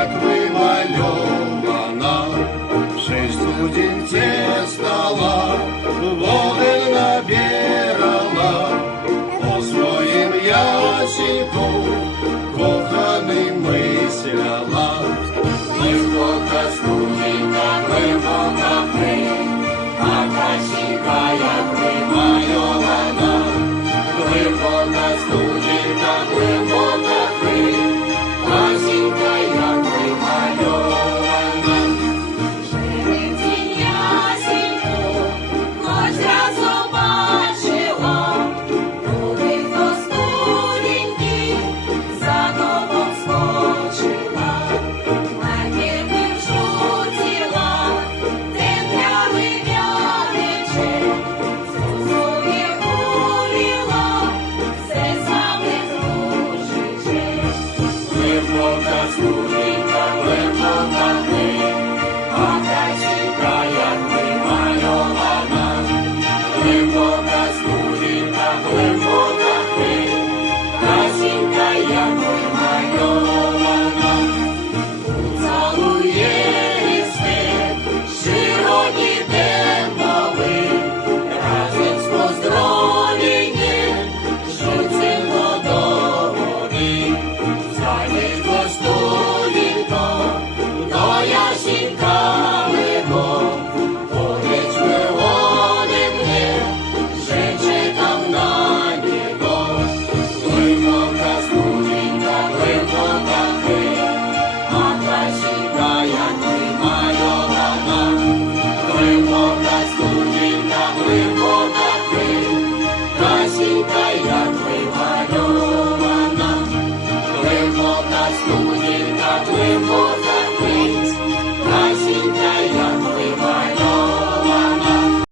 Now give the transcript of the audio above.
як вимальована, 6 студентів стала, води набирала, о своїм ясіку коханий мисляла. Глибока студінка, глибока хвиль, а красивка, як вимальована. Глибока студінка, глибока хвиль, красивка, як вимальована. Живиці ясіньку, хоч разом бачила, туди до студеньки за домом скочила. Лакірки вшутіла, темрявий в'яничек, зозулі гуліла, все саме дружичек. Глибока студінка, глибока хвиль, а красивка, як вимальована. Глибока студінка, глибока хвиль, красивка, як вимальована. Цілує листок, широкі темнови, разом з поздоровленням жуцем до води. Залізло студенько, до ясінька лего, поруч виводить мене, жече там на нього. Глибока студенька, глибока хвиль, а красивка, як вимальована. Глибока студенька, глибока хвиль, красивка, як вимальована. Глибока студінка, глибока